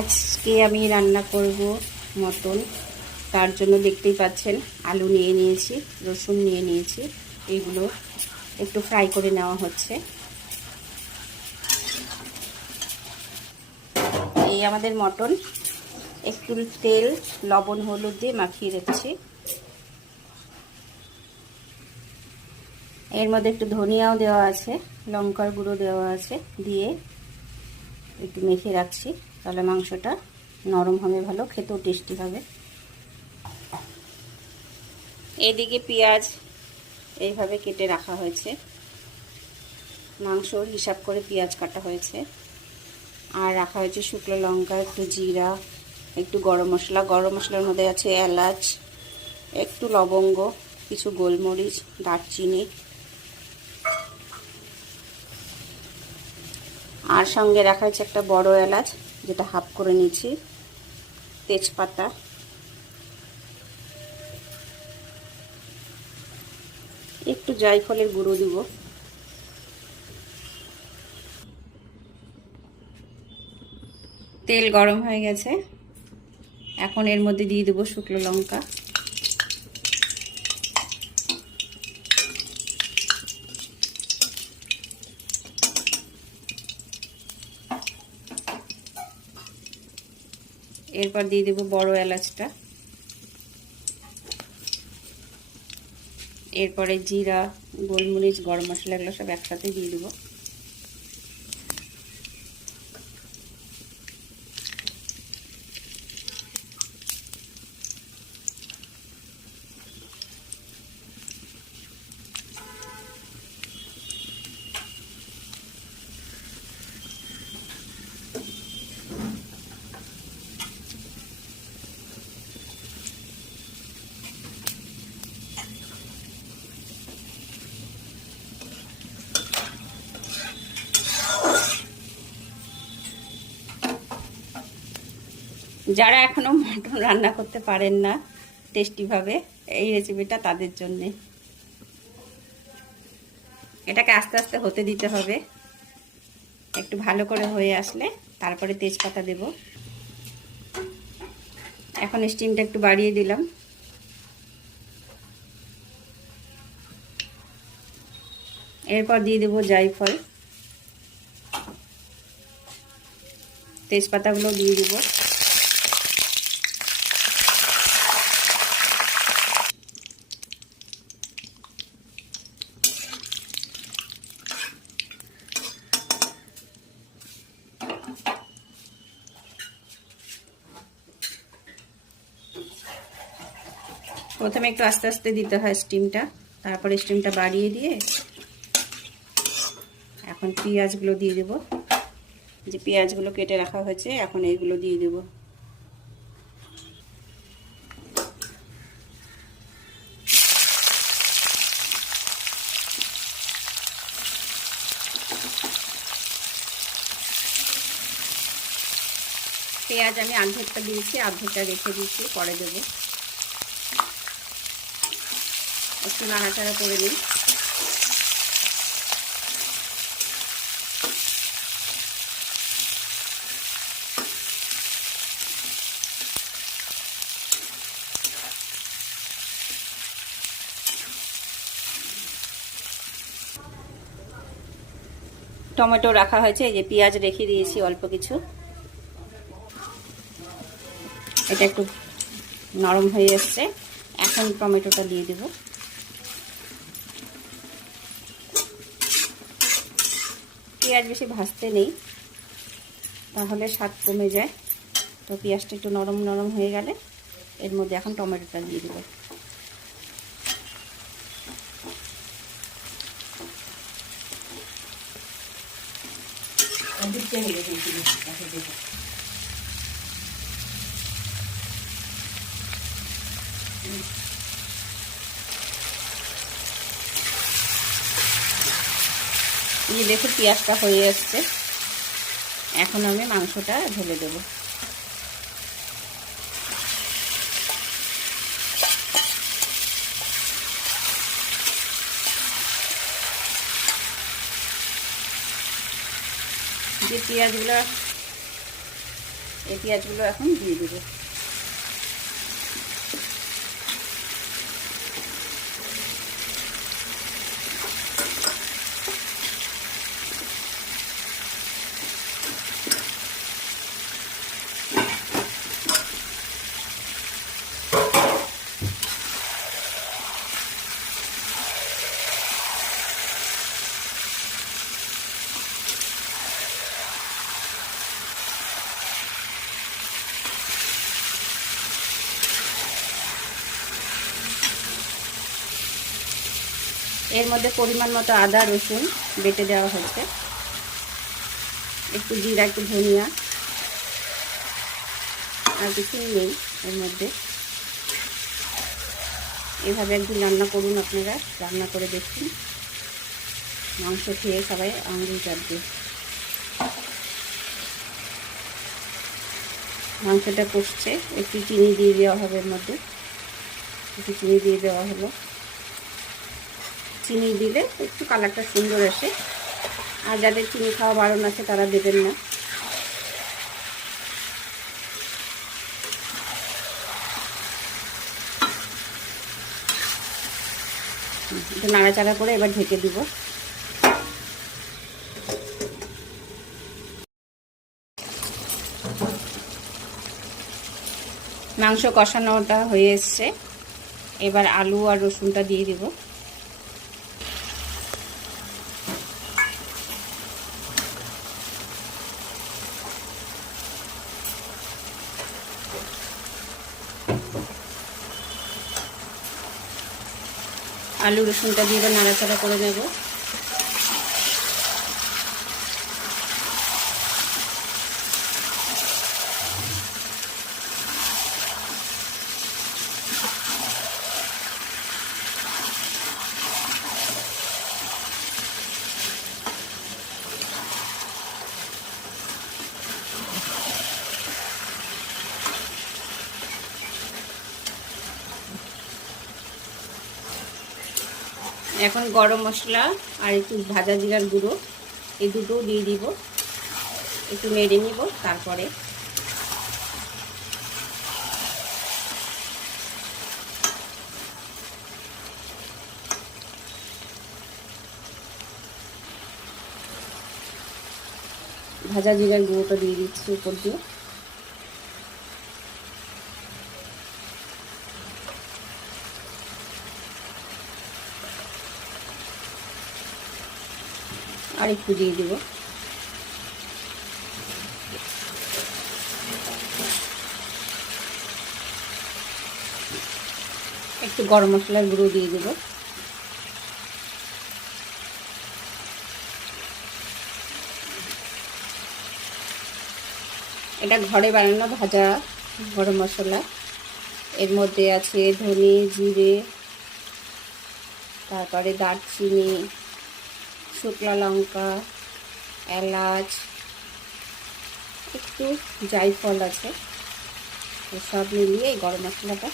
আজকে আমি রান্না করব মটন। তার জন্য দেখতেই পাচ্ছেন আলু নিয়ে নিয়েছি, রসুন নিয়ে নিয়েছি। এগুলো একটু ফ্রাই করে নেওয়া হচ্ছে। এই আমাদের মটন, একটু তেল, লবণ, হলুদ দিয়ে মাখিয়ে রেখেছি। এর মধ্যে একটু ধনিয়াও দেওয়া আছে, লঙ্কার গুঁড়ো দেওয়া আছে, দিয়ে একটু মেখে রাখছি। তাহলে মাংসটা নরম হবে, ভালো খেতেও টেস্টি হবে। এইদিকে পেঁয়াজ এইভাবে কেটে রাখা হয়েছে, মাংসর হিসাব করে পেঁয়াজ কাটা হয়েছে। আর রাখা হয়েছে শুকনো লঙ্কা, একটু জিরা, একটু গরম মশলা। গরম মশলার মধ্যে আছে এলাচ, একটু লবঙ্গ, কিছু গোলমরিচ, দারচিনি, আর সঙ্গে রাখা হয়েছে একটা বড় এলাচ, যেটা হাফ করে নিয়েছি, তেজপাতা, একটু জায়ফলের গুঁড়ো দিব। তেল গরম হয়ে গেছে, এখন এর মধ্যে দিয়ে দেবো শুকনো লঙ্কা, এরপর দিয়ে দেবো বড় এলাচটা, এরপরে জিরা, গোলমরিচ, গরম মশলা এগুলো সব একসাথে দিয়ে দেবো। যারা এখনো মটন রান্না করতে পারেন না টেস্টিভাবে, এই রেসিপিটা তাদের জন্যে। এটাকে আস্তে আস্তে হতে দিতে হবে, একটু ভালো করে হয়ে আসলে তারপরে তেজপাতা দেব। এখন স্টিমটা একটু বাড়িয়ে দিলাম। এরপর দিয়ে দেবো জায়ফল, তেজপাতাগুলো দিয়ে দেবো। প্রথমে একটু আস্তে আস্তে দিতে হয় স্টিমটা, তারপরে স্টিমটা বাড়িয়ে দিয়ে এখন পেঁয়াজগুলো দিয়ে দেব। যে পেঁয়াজগুলো কেটে রাখা হয়েছে এখন এইগুলো দিয়ে দেব। পেঁয়াজ আমি আর্ধেকটা দিয়েছি, আর্ধেকটা রেখে দিয়েছি, পরে দেবো। একটু নাড়াচাড়া করে নিই। টমেটো রাখা হয়েছে, এই যে পেঁয়াজ রেখে দিয়েছি অল্প কিছু। এটা একটু নরম হয়ে এসছে, এখন টমেটোটা দিয়ে দেব। পেঁয়াজ বেশি ভাজতে নেই, তাহলে স্বাদ কমে যায়। তো পেঁয়াজটা একটু নরম নরম হয়ে গেলে এর মধ্যে এখন টমেটোটা দিয়ে দেব। এই দেখুন পেঁয়াজটা হয়ে আসছে, এখন আমি মাংসটা ঢেলে দেব। যে পেঁয়াজগুলো এই পেঁয়াজগুলো এখন দিয়ে দেবো। এর মধ্যে পরিমাণ মতো আদা রসুন বেটে দেওয়া হয়েছে, একটু জিরা, একটু ধনিয়া, আর কিছু নেই এর মধ্যে। এভাবে একদিন রান্না করুন, আপনারা রান্না করে দেখুন, মাংস খেয়ে সবাই আঙুল চাটবে। মাংসটা কষছে, একটু চিনি দিয়ে দেওয়া হবে এর মধ্যে, একটু চিনি দিয়ে দেওয়া হলো। চিনি দিলে একটু কালারটা সুন্দর আসে, আর যাদের চিনি খাওয়া বারণ আছে তারা দেবেন না। একটু নাড়াচাড়া করে এবার ঢেকে দিব। মাংস কষানোটা হয়ে এসছে, এবার আলু আর রসুনটা দিয়ে দিব। আলু রসুনটা দিয়ে এবার নাড়াচাড়া করে নেব। এখন গরম মশলা আর একটু ভাজা জিরার গুঁড়ো এই দুটোও দিয়ে দিব, একটু নেড়ে নিব। তারপরে ভাজা জিরার গুঁড়োটা দিয়ে দিচ্ছি উপর দিয়ে। আর একটু দিয়ে দিব। একটু গরম মশলার গুঁড়ো দিয়ে দেব। এটা ঘরে বানানো ভাজা গরম মশলা, এর মধ্যে আছে ধনে, জিরে, তারপরে দারচিনি, শুকনো লঙ্কা, এলাচ, একটু জায়ফল আছে। সব মিলিয়ে এই গরম মশলাটা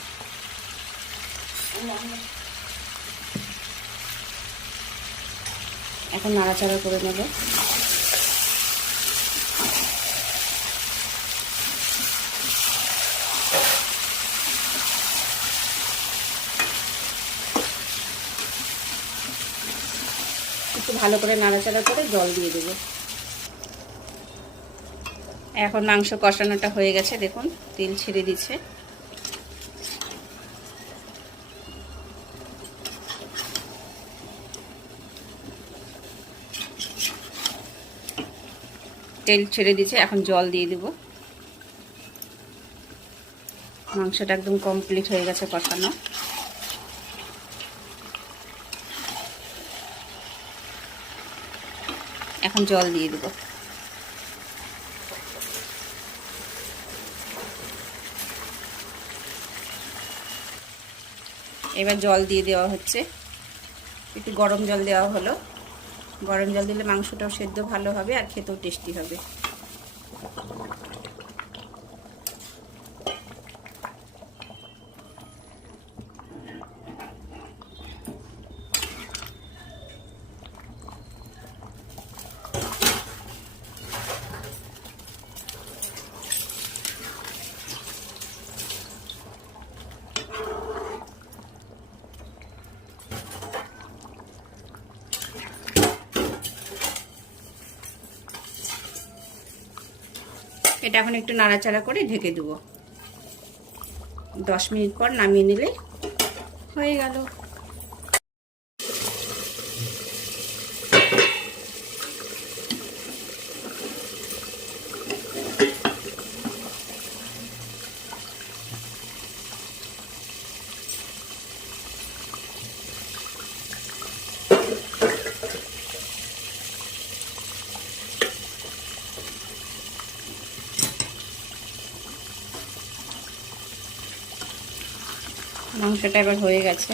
এখন নাড়াচাড়া করে নেব। একটু ভালো করে নাড়াচাড়া করে জল দিয়ে দেব। এখন মাংস কষানোটা হয়ে গেছে, দেখুন তেল ছেড়ে দিচ্ছে। তেল ছেড়ে দিচ্ছে, এখন জল দিয়ে দেব। মাংসটা একদম কমপ্লিট হয়ে গেছে কষানো। এখন জল দিয়ে দেব। এবার জল দিয়ে দেওয়া হচ্ছে, একটু গরম জল দেওয়া হলো। গরম জল দিলে মাংসটাও সেদ্ধ ভালো হবে আর খেতেও টেস্টি হবে। এটা এখন একটু নাড়াচাড়া করে ঢেকে দেবো। 10 মিনিট পর নামিয়ে নিলে হয়ে গেল। মাংসটা এবার হয়ে গেছে।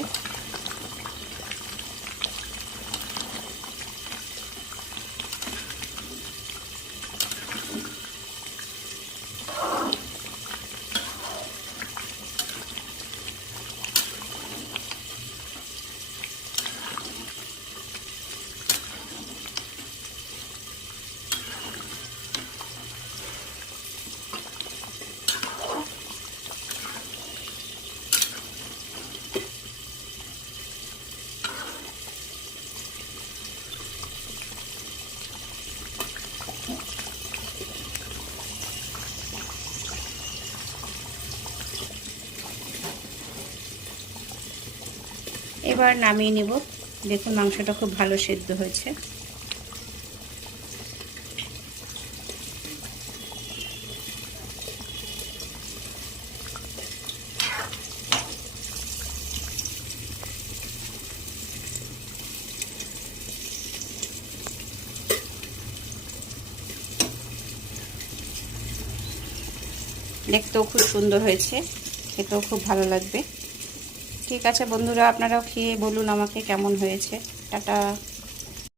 এবার নামিয়ে নেব। দেখুন মাংসটা খুব ভালো সেদ্ধ হয়েছে। দেখতেও খুব সুন্দর হয়েছে, খেতেও খুব ভালো লাগবে। ঠিক আছে বন্ধুরা, আপনারাও খেয়ে বলুন আমাকে কেমন হয়েছে। টাটা।